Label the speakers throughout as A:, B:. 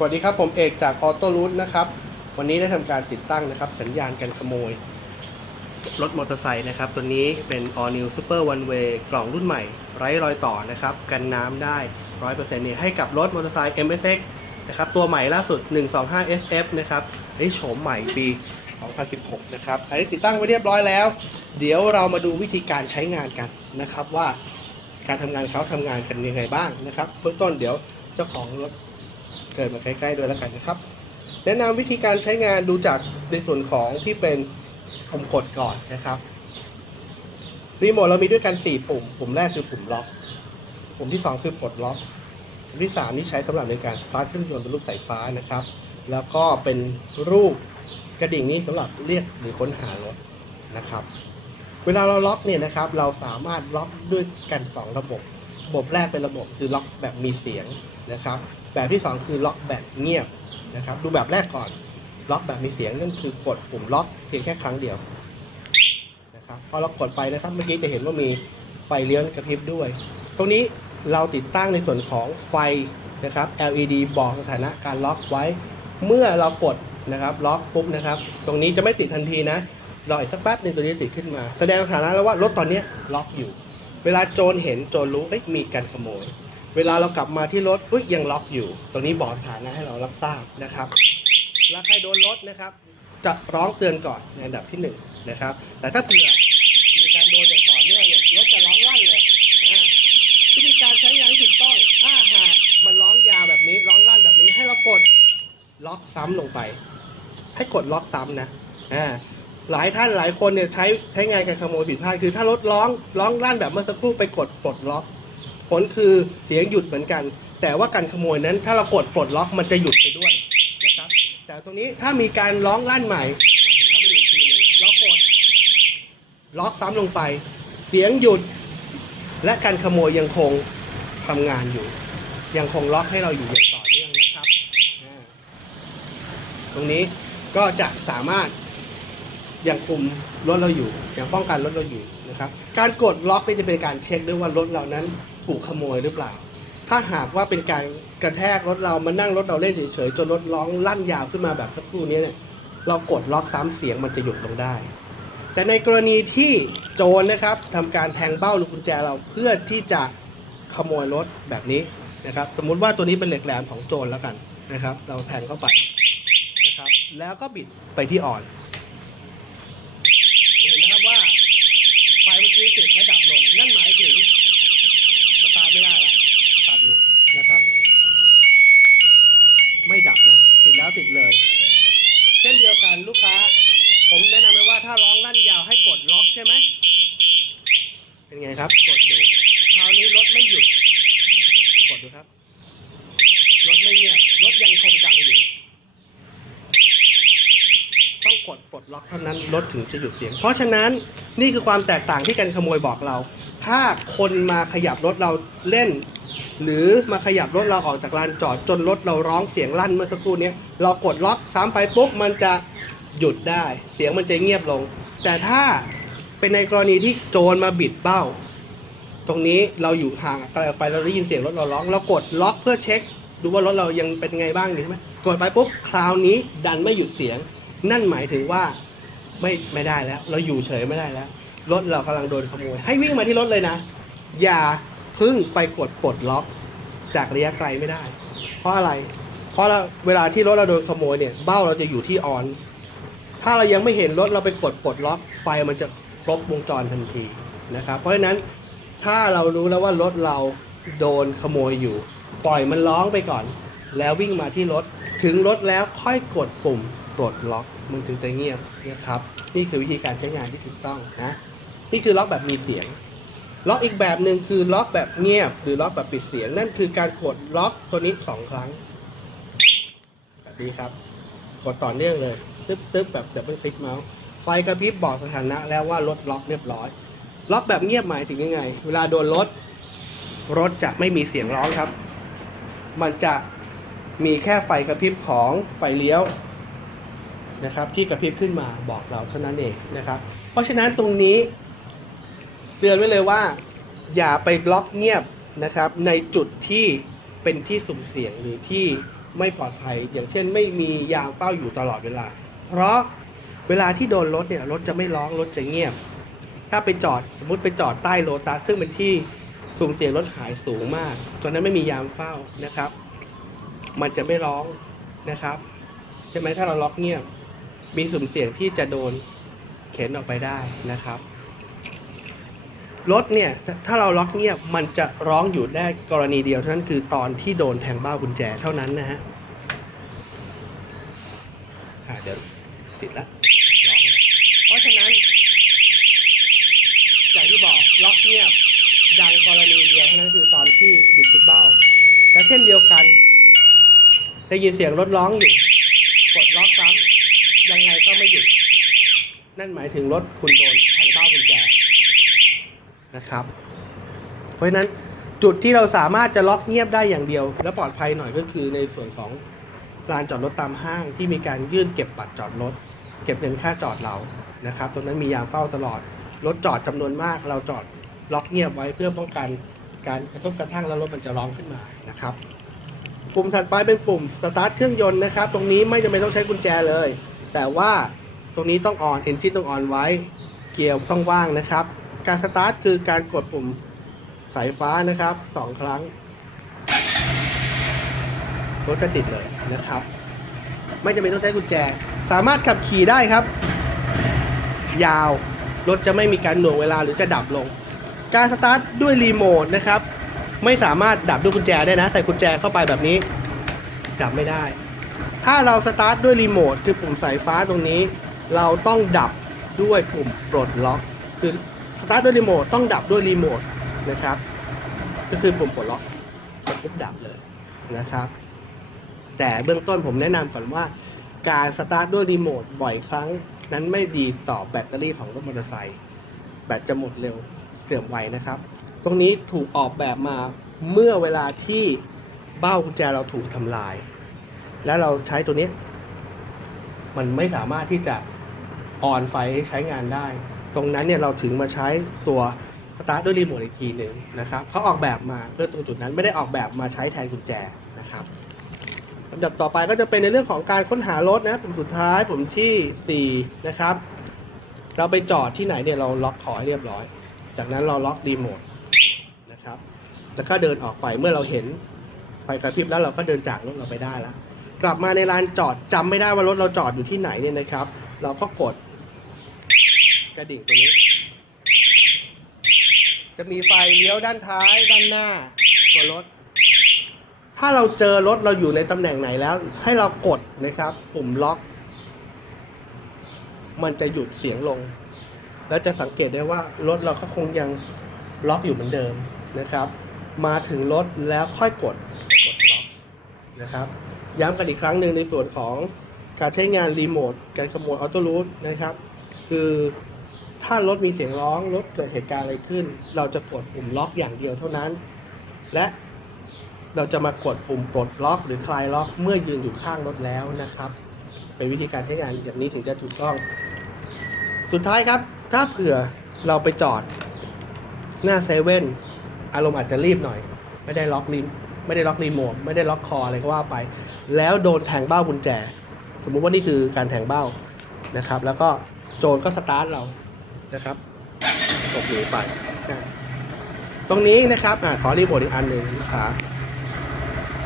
A: สวัสดีครับ ผมเอกจากออโต้รูทนะครับ วันนี้ได้ทำการติดตั้งนะครับ สัญญาณการขโมย รถมอเตอร์ไซค์นะครับ ตัวนี้เป็น All New Super One Way กล่องรุ่นใหม่ ไร้รอยต่อนะครับ กันน้ำได้ 100%เนี่ยให้กับรถมอเตอร์ไซค์ MSX นะครับ ตัวใหม่ล่าสุด 125 SF นะครับอันนี้โฉมใหม่ปี 2016 นะครับ อันนี้ติดตั้งไว้เรียบร้อยแล้ว เดี๋ยวเรามาดูวิธีการใช้งานกันนะครับ ว่าการทำงานเขาทำงานกันยังไงบ้างนะครับเบื้องต้นเดี๋ยวเจ้าของรถ เกิดมาใกล้ๆด้วยแล้วกันนะครับ แนะนำวิธีการใช้งานดูจากในส่วนของที่เป็นปุ่มกดก่อนนะครับรีโมทเรามีด้วยกัน 4 ปุ่ม ปุ่มแรกคือปุ่มล็อก ปุ่มที่ 2 คือปลดล็อก ปุ่มที่ 3 นี่ใช้สำหรับในการสตาร์ทเครื่องยนต์เป็นรูปสายฟ้านะครับ แล้วก็เป็นรูปกระดิ่งนี้สำหรับเรียกหรือค้นหารถนะครับ เวลาเราล็อกเนี่ยนะครับ เราสามารถล็อกด้วยกัน 2 ระบบ ระบบแรกเป็นระบบคือล็อกแบบมีเสียง นะครับ แบบที่ 2 คือล็อกแบบเงียบนะครับ ดูแบบแรกก่อนล็อกแบบมีเสียงนั่นคือกดปุ่มล็อกเพียงแค่ครั้งเดียวนะครับพอเรากดไปนะครับ เมื่อกี้จะเห็นว่ามีไฟเลี้ยวกระพริบด้วย ตรงนี้เราติดตั้งในส่วนของไฟนะครับ LED บอกสถานะการล็อกไว้ เมื่อเรากดนะครับล็อกปุ๊บนะครับ ตรงนี้จะไม่ติดทันทีนะรออีกสักแป๊บหนึงตัวนี้ติดขึ้นมา แสดงสถานะแล้วว่ารถตอนนี้ล็อกอยู่ เวลาโจรเห็นโจรรู้เอ้ยมีการขโมย เวลาเรากลับมาที่รถอุ้ยยังล็อกอยู่ ตรงนี้บอกสถานะให้เรารับทราบนะครับเวลาใครโดนรถนะครับ จะร้องเตือนก่อนในอันดับที่หนึ่งนะครับ แต่ถ้าเผื่อมีการโดนอย่างต่อเนื่องเนี่ยรถจะร้องลั่นเลยอ่าวิธีการใช้งานถูกต้อง ถ้าหากมันร้องยาวแบบนี้ร้องลั่นแบบนี้ให้เรากดล็อกซ้ำลงไป ให้กดล็อกซ้ำนะอ่าหลายท่านหลายคนเนี่ยใช้ใช้งานการขโมยผิดพลาดคือถ้ารถร้องร้องลั่นแบบเมื่อสักครู่ไปกดปลดล็อก ผลคือเสียงหยุดเหมือนกัน แต่ว่าการขโมยนั้นถ้าเรากดปลดล็อกมันจะหยุดไปด้วยนะครับ แต่ตรงนี้ถ้ามีการร้องลั่นใหม่ทำให้ดูอีกทีนึงเรากดล็อกซ้ำลงไป เสียงหยุด และการขโมยยังคงทำงานอยู่ ยังคงล็อกให้เราอยู่อย่างต่อเนื่องนะครับ ตรงนี้ก็จะสามารถยังคุมรถเราอยู่ยังป้องกันรถเราอยู่นะครับ การกดล็อกนี่จะเป็นการเช็คด้วยว่ารถเรานั้น ถูกขโมยหรือเปล่า ถ้าหากว่าเป็นการกระแทกรถเรามานั่งรถเราเล่นเฉยๆจนรถร้องลั่นยาวขึ้นมาแบบสักครู่นี้เนี่ยเรากดล็อกซ้ำเสียงมันจะหยุดลงได้ แต่ในกรณีที่โจรนะครับทำการแทงเบ้าลูกกุญแจเราเพื่อที่จะขโมยรถแบบนี้นะครับ สมมุติว่าตัวนี้เป็นเหล็กแหลมของโจรแล้วกันนะครับ เราแทงเข้าไปนะครับ แล้วก็บิดไปที่อ่อน เห็นนะครับว่าไฟเมื่อกี้ติดและดับลง นั่นหมายถึงสตาร์ทไม่ได้แล้วตัดหมดนะครับ ไม่ดับนะ ติดแล้วติดเลย เช่นเดียวกันลูกค้า ผมแนะนำไว้ว่าถ้าร้องลั่นยาวให้กดล็อกใช่ไหมเป็นไงครับ กดดูคราวนี้รถไม่หยุด กดดูครับ รถไม่เงียบ รถยังคงดังอยู่ ต้องกดปลดล็อกเท่านั้นรถถึงจะหยุดเสียง เพราะฉะนั้นนี่คือความแตกต่างที่การขโมยบอกเรา ถ้าคนมาขยับรถเราเล่น หรือมาขยับรถเราออกจากลานจอดจนรถเราร้องเสียงลั่นเมื่อสักครู่นี้เรากดล็อกซ้ำไปปุ๊บมันจะหยุดได้ เสียงมันจะเงียบลง แต่ถ้าเป็นในกรณีที่โจรมาบิดเบ้า ตรงนี้เราอยู่ห่างไกลออกไปเราได้ยินเสียงรถเราร้อง เรากดล็อกเพื่อเช็ค ดูว่ารถเรายังเป็นไงบ้างนี่ใช่ไหมกดไปปุ๊บคราวนี้ดันไม่หยุดเสียง นั่นหมายถึงว่าไม่ไม่ได้แล้ว เราอยู่เฉยไม่ได้แล้วรถเรากำลังโดนขโมย ให้วิ่งมาที่รถเลยนะ อย่า พึ่งไปกดปลดล็อกจากระยะไกลไม่ได้ เพราะอะไร เพราะเราเวลาที่รถเราโดนขโมยเนี่ยเบ้าเราจะอยู่ที่ออน ถ้าเรายังไม่เห็นรถเราไปกดปลดล็อกไฟมันจะครบวงจรทันทีนะครับ เพราะฉะนั้นถ้าเรารู้แล้วว่ารถเราโดนขโมยอยู่ ปล่อยมันร้องไปก่อน แล้ววิ่งมาที่รถ ถึงรถแล้วค่อยกดปุ่มปลดล็อกมันถึงจะเงียบนะครับ นี่คือวิธีการใช้งานที่ถูกต้องนะ นี่คือล็อกแบบมีเสียง ล็อกอีกแบบหนึ่งคือล็อกแบบเงียบ หรือล็อกแบบปิดเสียง นั่นคือการกดล็อกตัวนี้สองครั้ง แบบนี้ครับ กดต่อเนื่องเลย ตึ๊บตึ๊บแบบดับเบิลคลิกเมาส์ไฟกระพริบบอกสถานะแล้วว่ารถล็อกเรียบร้อย ล็อกแบบเงียบหมายถึงยังไง เวลาโดนรถรถจะไม่มีเสียงร้องครับ มันจะมีแค่ไฟกระพริบของไฟเลี้ยวนะครับ ที่กระพริบขึ้นมาบอกเราเท่านั้นเองนะครับ เพราะฉะนั้นตรงนี้ เตือนไว้เลยว่า อย่าไปบล็อกเงียบนะครับ ในจุดที่เป็นที่สุ่มเสี่ยงหรือที่ไม่ปลอดภัย อย่างเช่น ไม่มียามเฝ้าอยู่ตลอดเวลา เพราะเวลาที่โดนรถเนี่ยรถจะไม่ร้องรถจะเงียบ ถ้าไปจอดสมมติไปจอดใต้โลตัสซึ่งเป็นที่สุ่มเสี่ยงรถหายสูงมากตอนนั้นไม่มียามเฝ้านะครับ มันจะไม่ร้องนะครับใช่ไหมถ้าเราล็อกเงียบ มีสุ่มเสี่ยงที่จะโดนเข็นออกไปได้นะครับ รถเนี่ยถ้าเราล็อกเงียบมันจะร้องอยู่ได้กรณีเดียวเท่านั้นคือตอนที่โดนแทงเบ้ากุญแจเท่านั้นนะฮะอ่าเดี๋ยวติดละร้องเลยเพราะฉะนั้นอย่างที่บอกล็อกเงียบดังกรณีเดียวเท่านั้นคือตอนที่บิดกุดเบ้า และเช่นเดียวกัน ได้ยินเสียงรถร้องอยู่ กดล็อกซ้ำยังไงก็ไม่หยุด นั่นหมายถึงรถคุณโดนแทงเบ้ากุญแจ นะครับ เพราะฉะนั้นจุดที่เราสามารถจะล็อกเงียบได้อย่างเดียว และปลอดภัยหน่อยก็คือในส่วนของลานจอดรถตามห้างที่มีการยื่นเก็บบัตรจอดรถ เก็บเงินค่าจอดเรานะครับตรงนั้นมียามเฝ้าตลอดรถจอดจำนวนมาก เราจอดล็อกเงียบไว้เพื่อป้องกันการกระทบกระทั่งแล้วรถมันจะร้องขึ้นมานะครับ ปุ่มถัดไปเป็นปุ่มสตาร์ทเครื่องยนต์นะครับ ตรงนี้ไม่จำเป็นต้องใช้กุญแจเลย แต่ว่าตรงนี้ต้องออนเอนจินต้องออนไว้ เกียร์ต้องว่างนะครับ การสตาร์ทคือการกดปุ่มสายฟ้านะครับสองครั้งรถจะติดเลยนะครับ ไม่จำเป็นต้องใช้กุญแจ สามารถขับขี่ได้ครับ ยาวรถจะไม่มีการหน่วงเวลาหรือจะดับลง การสตาร์ทด้วยรีโมทนะครับ ไม่สามารถดับด้วยกุญแจได้นะ ใส่กุญแจเข้าไปแบบนี้ ดับไม่ได้ ถ้าเราสตาร์ทด้วยรีโมทคือปุ่มสายฟ้าตรงนี้ เราต้องดับด้วยปุ่มปลดล็อก คือ สตาร์ทด้วยรีโมทต้องดับด้วยรีโมทนะครับ ก็คือปุ่มปลดล็อกกดปุ๊บดับเลยนะครับ แต่เบื้องต้นผมแนะนำก่อนว่า การสตาร์ทด้วยรีโมทบ่อยครั้งนั้นไม่ดีต่อแบตเตอรี่ของรถมอเตอร์ไซค์แบตจะหมดเร็วเสื่อมไวนะครับ ตรงนี้ถูกออกแบบมาเมื่อเวลาที่เบ้ากุญแจเราถูกทำลาย แล้วเราใช้ตัวนี้ มันไม่สามารถที่จะออนไฟให้ใช้งานได้ ตรงนั้นเนี่ยเราถึงมาใช้ตัวสตาร์ทด้วยรีโมทอีกทีหนึ่งนะครับเขาออกแบบมาเพื่อตรงจุดนั้นไม่ได้ออกแบบมาใช้แทนกุญแจนะครับลำดับต่อไปก็จะเป็นในเรื่องของการค้นหารถนะผมสุดท้ายปุ่มทีสี่4นะครับ เราไปจอดที่ไหนเนี่ยเราล็อกคอให้เรียบร้อย จากนั้นเราล็อกรีโมทนะครับแล้วก็เดินออกไปเมื่อเราเห็นไฟกระพริบแล้วเราก็เดินจากรถเราไปได้แล้วกลับมาในลานจอดจำไม่ได้ว่ารถเราจอดอยู่ที่ไหนเนี่ยนะครับ เราก็กด กระดิ่งตัวนี้ จะมีไฟเลี้ยวด้านท้ายด้านหน้าตัวรถ ถ้าเราเจอรถเราอยู่ในตำแหน่งไหนแล้ว ให้เรากดนะครับ ปุ่มล็อก มันจะหยุดเสียงลง แล้วจะสังเกตได้ว่ารถเราก็คงยังล็อกอยู่เหมือนเดิมนะครับ มาถึงรถแล้วค่อยกดกดล็อกนะครับ ย้ำกันอีกครั้งหนึ่งในส่วนของการใช้งานรีโมทการขโมยออโต้รูทนะครับ คือ ถ้ารถมีเสียงร้องรถเกิดเหตุการณ์อะไรขึ้น เราจะกดปุ่มล็อกอย่างเดียวเท่านั้น และเราจะมากดปุ่มปลดล็อก หรือคลายล็อกเมื่อยืนอยู่ข้างรถแล้วนะครับ เป็นวิธีการใช้งานอย่างนี้ถึงจะถูกต้อง สุดท้ายครับ ถ้าเผื่อเราไปจอดหน้าเซเว่นอารมณ์อาจจะรีบหน่อย ไม่ได้ล็อกรีไม่ได้ล็อกรีโมทไม่ได้ล็อกคออะไรก็ว่าไป แล้วโดนแทงเบ้ากุญแจ สมมุติว่านี่คือการแทงเบ้านะครับ แล้วก็โจรก็สตาร์ทเรา นะครับตกหนีไปนะตรงนี้นะครับอขอรีโมทอีกอันหนึ่งลูกค้า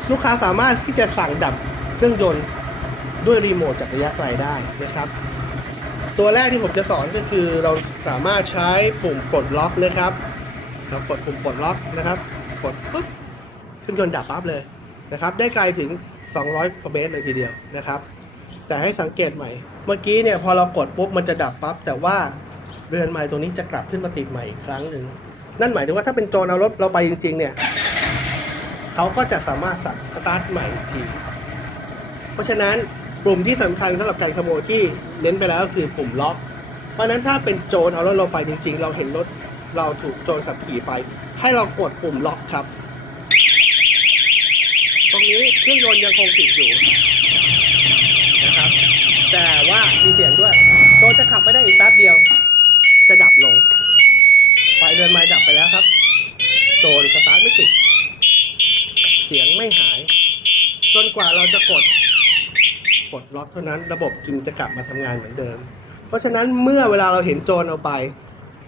A: ลูกค้าสามารถที่จะสั่งดับเครื่องยนต์ด้วยรีโมทจากระยะไกลได้นะครับ ตัวแรกที่ผมจะสอนก็คือเราสามารถใช้ปุ่มปลดล็อกนะครับเรากดปุ่มปลดล็อกนะครับ กดปุ๊บเครื่องยนต์ดับปั๊บเลยนะครับ ได้ไกลถึง 200กว่าเมตรเลยทีเดียวนะครับ แต่ให้สังเกตใหม่ เมื่อกี้เนี่ยพอเรากดปุ๊บมันจะดับปั๊บแต่ว่า เรือนไม้ตรงนี้จะกลับขึ้นมาติดใหม่อีกครั้งหนึ่งนั่นหมายถึงว่าถ้าเป็นโจรเอารถเราไปจริง ๆ เนี่ยเขาก็จะสามารถสสตาร์ทใหม่อีกที เพราะฉะนั้นปุ่มที่สำคัญสำหรับการขโมยที่เน้นไปแล้วก็คือปุ่มล็อก เพราะฉะนั้นถ้าเป็นโจรเอารถเราไปจริง ๆ เราเห็นรถเราถูกโจรขับขี่ไป ให้เรากดปุ่มล็อกครับ ตรงนี้เครื่องยนต์ยังคงติดอยู่นะครับ แต่ว่ามีเสียงด้วยโจรจะขับไปได้อีกแป๊บเดียว จะดับลง ไฟเดินไม้ดับไปแล้วครับโจรสตาร์ทไม่ติด เสียงไม่หาย จนกว่าเราจะกดปลดล็อกเท่านั้นระบบจึงจะกลับมาทำงานเหมือนเดิม เพราะฉะนั้นเมื่อเวลาเราเห็นโจรเอาไป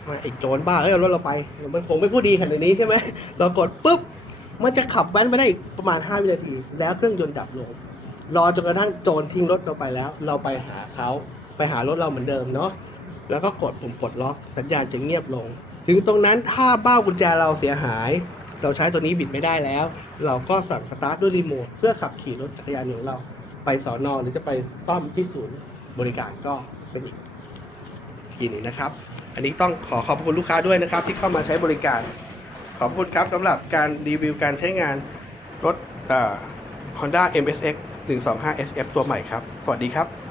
A: มาไอ้โจรบ้าเอ้ยเอารถเราไปมันคงไม่พูดดีขนาดนี้ใช่ไหมเรากดปุ๊บมันจะขับแว้นไปได้อีกประมาณ 5 วินาที แล้วเครื่องยนต์ดับลง รอจนกระทั่งโจรทิ้งรถเราไปแล้ว เราไปหาเขาไปหารถเราเหมือนเดิมเนาะ แล้วก็กดปุ่มปลดล็อกสัญญาณจะเงียบลง ถึงตรงนั้นถ้าเบ้ากุญแจเราเสียหาย เราใช้ตัวนี้บิดไม่ได้แล้ว เราก็สั่งสตาร์ทด้วยรีโมทเพื่อขับขี่รถจักรยานยนต์ของเรา ไปสอนอหรือจะไปซ่อมที่ศูนย์บริการก็เป็นอีกทีหนึ่งนะครับ อันนี้ต้องขอขอบคุณลูกค้าด้วยนะครับ ที่เข้ามาใช้บริการ ขอบคุณครับสำหรับการรีวิวการใช้งานรถเอ่อ Honda MSX 125 SF ตัวใหม่ครับ สวัสดีครับ